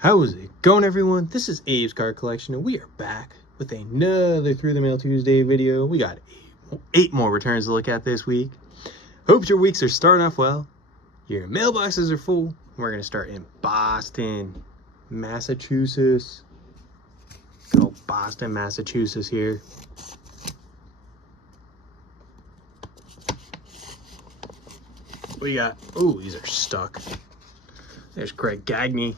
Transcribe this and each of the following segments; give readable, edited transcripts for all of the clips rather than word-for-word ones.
How's it going, everyone? This is Abe's Card Collection, and we are back with another Through the Mail Tuesday video. We got eight more returns to look at this week. Hope your weeks are starting off well. Your mailboxes are full. We're going to start in Boston, Massachusetts. Good old Boston, Massachusetts here. We got, oh, these are stuck. There's Greg Gagne.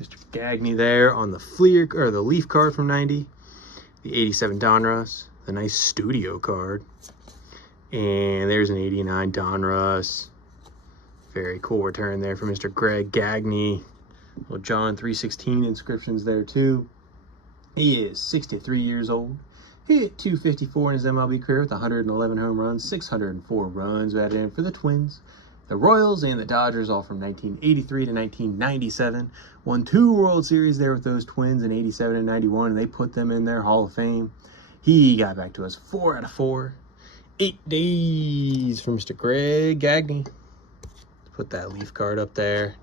Mr. Gagne there on the Fleer or the Leaf card from 90, the 87 Donruss, the nice studio card, and there's an 89 Donruss. Very cool return there for Mr. Greg Gagne. Little John 316 inscriptions there too. He is 63 years old. He hit .254 in his MLB career with 111 home runs, 604 runs batted in for the Twins, the Royals, and the Dodgers, all from 1983 to 1997. Won 2 World Series there with those Twins in 87 and 91, and they put them in their Hall of Fame. He got back to us 4 out of 4. 8 days for Mr. Greg Gagne. Put that Leaf card up there.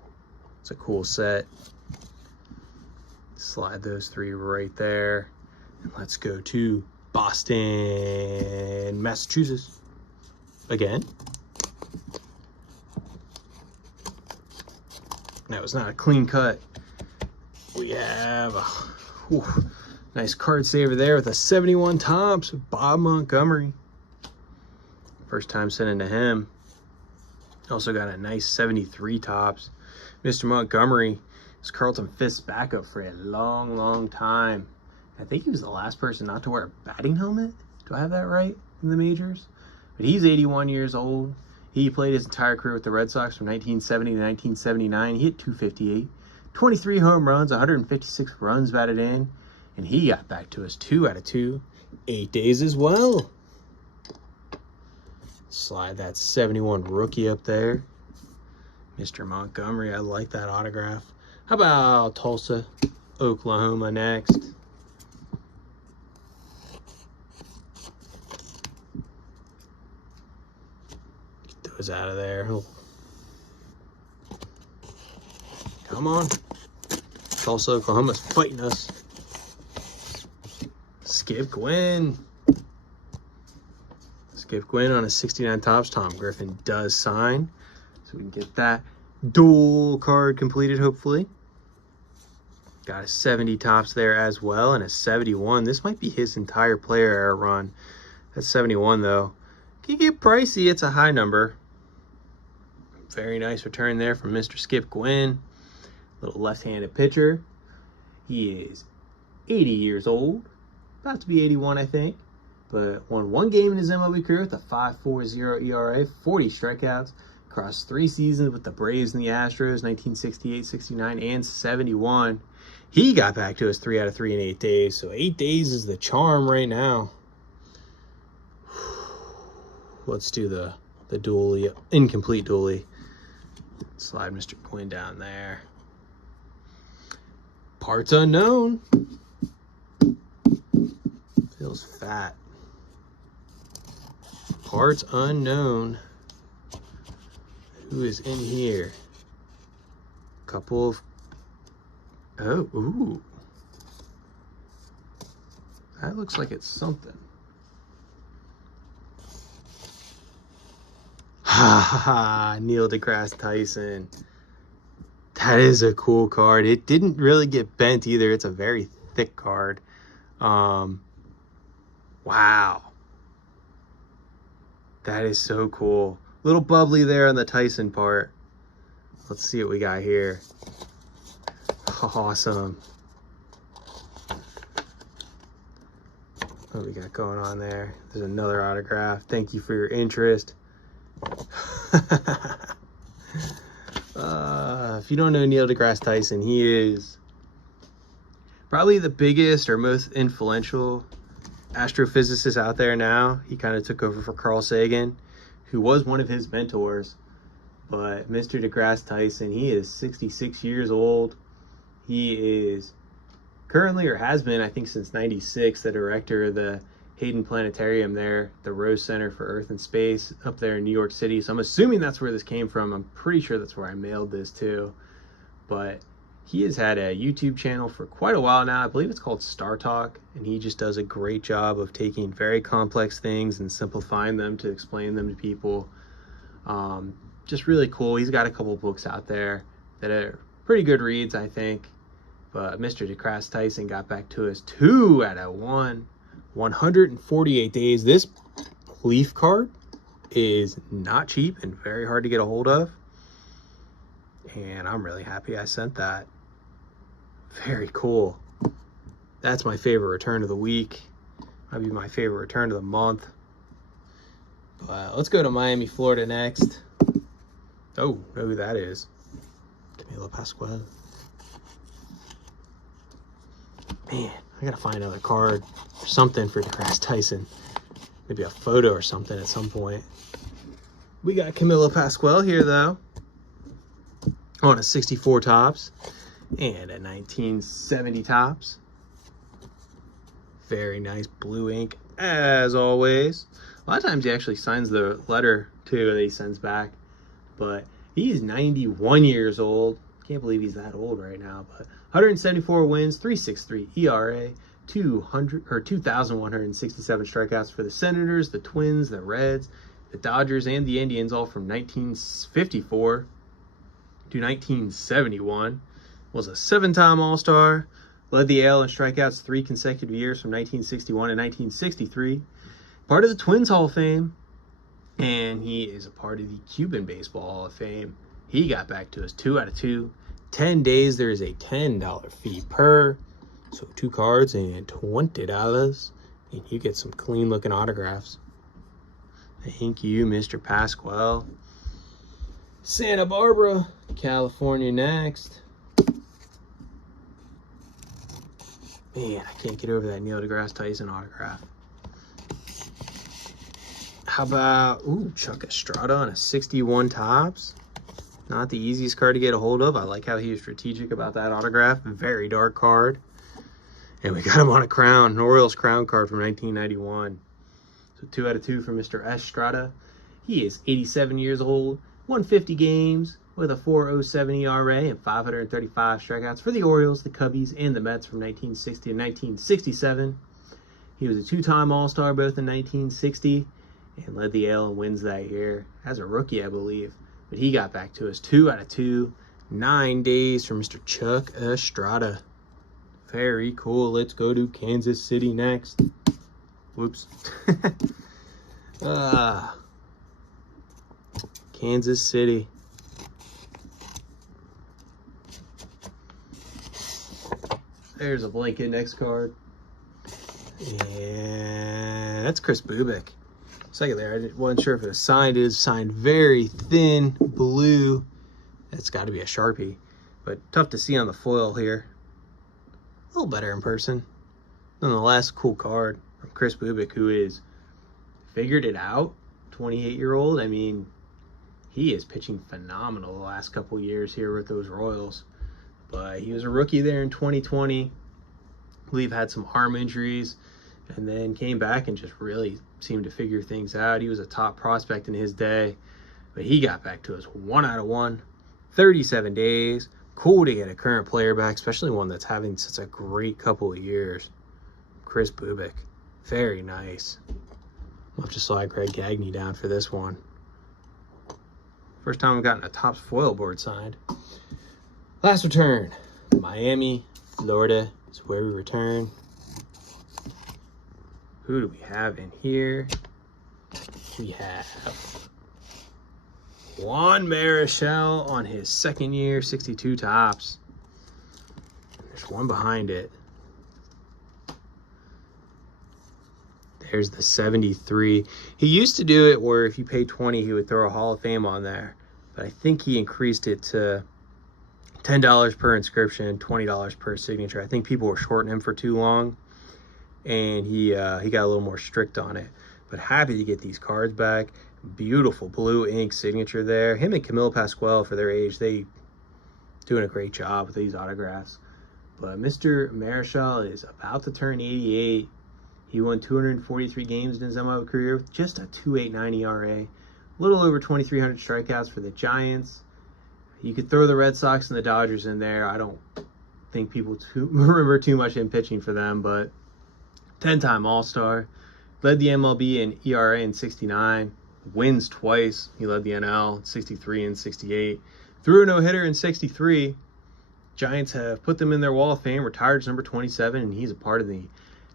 It's a cool set. Slide those 3 right there. And let's go to Boston, Massachusetts again. That was not a clean cut. We have a nice card saver there with a 71 Topps, Bob Montgomery. First time sending to him. Also got a nice 73 Topps. Mr. Montgomery is Carlton Fisk's backup for a long time. I think he was the last person not to wear a batting helmet. Do I have that right in the majors? But he's 81 years old. He played his entire career with the Red Sox from 1970 to 1979. He hit .258, 23 home runs, 156 runs batted in, and he got back to us 2 out of 2, 8 days as well. Slide that 71 rookie up there. Mr. Montgomery, I like that autograph. How about Tulsa, Oklahoma next? Those out of there. Oh. Come on. Tulsa, Oklahoma's fighting us. Skip Gwynn. Skip Gwynn on a 69 Topps. Tom Griffin does sign. So we can get that dual card completed, hopefully. Got a 70 Topps there as well, and a 71. This might be his entire player era run. That's 71, though. Can get pricey. It's a high number. Very nice return there from Mr. Skip Gwynn. Little left-handed pitcher. He is 80 years old. About to be 81, I think. But won 1 game in his MLB career with a 5.40 ERA, 40 strikeouts. Across 3 seasons with the Braves and the Astros, 1968, 69, and 71. He got back to us 3 out of 3 in 8 days. So 8 days is the charm right now. Let's do the dually, incomplete dually. Slide Mr. Gwynn down there. Parts unknown. Feels fat. Parts unknown. Who is in here? Couple of... Oh, ooh. That looks like it's something. Ha ha ha, Neil deGrasse Tyson. That is a cool card. It didn't really get bent either. It's a very thick card. Wow. That is so cool. Little bubbly there on the Tyson part. Let's see what we got here. Awesome. What we got going on there? There's another autograph. Thank you for your interest. If you don't know Neil deGrasse Tyson, he is probably the biggest or most influential astrophysicist out there now. He kind of took over for Carl Sagan, who was one of his mentors. But Mr. deGrasse Tyson, he is 66 years old. He is currently, or has been, I think since '96, the director of the Hayden Planetarium there, the Rose Center for Earth and Space up there in New York City. So I'm assuming that's where this came from. I'm pretty sure that's where I mailed this to. But he has had a YouTube channel for quite a while now. I believe it's called Star Talk, and he just does a great job of taking very complex things and simplifying them to explain them to people. Just really cool. He's got a couple books out there that are pretty good reads, I think. But Mr. DeGrasse Tyson got back to us 2 out of 148 days. This leaf card is not cheap and very hard to get a hold of. And I'm really happy I sent that. Very cool. That's my favorite return of the week. Might be my favorite return of the month. But let's go to Miami, Florida next. Oh, know who that is. Camilo Pascual. Man, I gotta find another card or something for DeGrasse Tyson. Maybe a photo or something at some point. We got Camilo Pascual here though. On a 64 tops and a 1970 tops. Very nice blue ink as always. A lot of times he actually signs the letter too that he sends back. But he's 91 years old. Can't believe he's that old right now. But 174 wins, 3.63 ERA, 2,167 strikeouts for the Senators, the Twins, the Reds, the Dodgers, and the Indians, all from 1954 to 1971. Was a 7-time All-Star. Led the AL in strikeouts 3 consecutive years from 1961 to 1963. Part of the Twins Hall of Fame. And he is a part of the Cuban Baseball Hall of Fame. He got back to us 2 out of 2. 10 days, there is a $10 fee per. So 2 cards and $20. And you get some clean looking autographs. Thank you, Mr. Pascual. Santa Barbara, California next. Man, I can't get over that Neil deGrasse Tyson autograph. How about, Chuck Estrada on a 61 tops. Not the easiest card to get a hold of. I like how he was strategic about that autograph. Very dark card. And we got him on a crown, an Orioles crown card from 1991. So 2 out of 2 for Mr. Estrada. He is 87 years old, 150 games with a 4.07 ERA and 535 strikeouts for the Orioles, the Cubbies, and the Mets from 1960 and 1967. He was a 2-time All-Star both in 1960 and led the AL in wins that year as a rookie, I believe. But he got back to us 2 out of 2, 9 days for Mr. Chuck Estrada. Very cool. Let's go to Kansas City next. Whoops. Kansas City. There's a blank index card. And that's Chris Bubic. Second there, I wasn't sure if it was signed. It is signed very thin blue. That's got to be a Sharpie, but tough to see on the foil here. A little better in person. Nonetheless, cool card from Chris Bubic, who is figured it out. 28-year-old. I mean, he is pitching phenomenal the last couple years here with those Royals. But he was a rookie there in 2020. I believe had some arm injuries and then came back and just really seemed to figure things out. He was a top prospect in his day, but he got back to us 1 out of 1, 37 days. Cool to get a current player back, especially one that's having such a great couple of years. Chris Bubic, very nice. I'll have to slide Greg Gagne down for this one. First time I've gotten a Topps foil board signed. Last return, Miami, Florida is where we return. Who do we have in here? We have Juan Marichal on his second year, 62 tops. There's one behind it. There's the 73. He used to do it where if you pay 20, he would throw a Hall of Fame on there. But I think he increased it to $10 per inscription, $20 per signature. I think people were shorting him for too long, and he got a little more strict on it. But happy to get these cards back. Beautiful blue ink signature there. Him and Camilo Pascual, for their age, they doing a great job with these autographs. But Mr. Marichal is about to turn 88, He won 243 games in his MLB career with just a 2.89 ERA. A little over 2,300 strikeouts for the Giants. You could throw the Red Sox and the Dodgers in there. I don't think people remember too much in pitching for them, but 10-time All-Star. Led the MLB in ERA in 69. Wins twice. He led the NL in 63 and 68. Threw a no-hitter in 63. Giants have put them in their Wall of Fame. Retired as number 27, and he's a part of the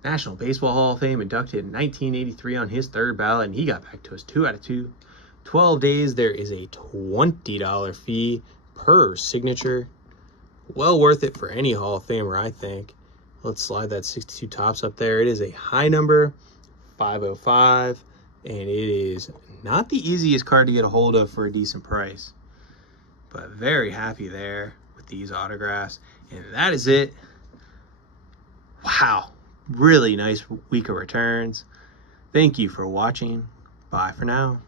National Baseball Hall of Fame, inducted in 1983 on his third ballot, and he got back to us 2 out of 2. 12 days, there is a $20 fee per signature. Well worth it for any Hall of Famer, I think. Let's slide that 62 tops up there. It is a high number, 505, and it is not the easiest card to get a hold of for a decent price. But very happy there with these autographs. And that is it. Wow. Really nice week of returns. Thank you for watching. Bye for now.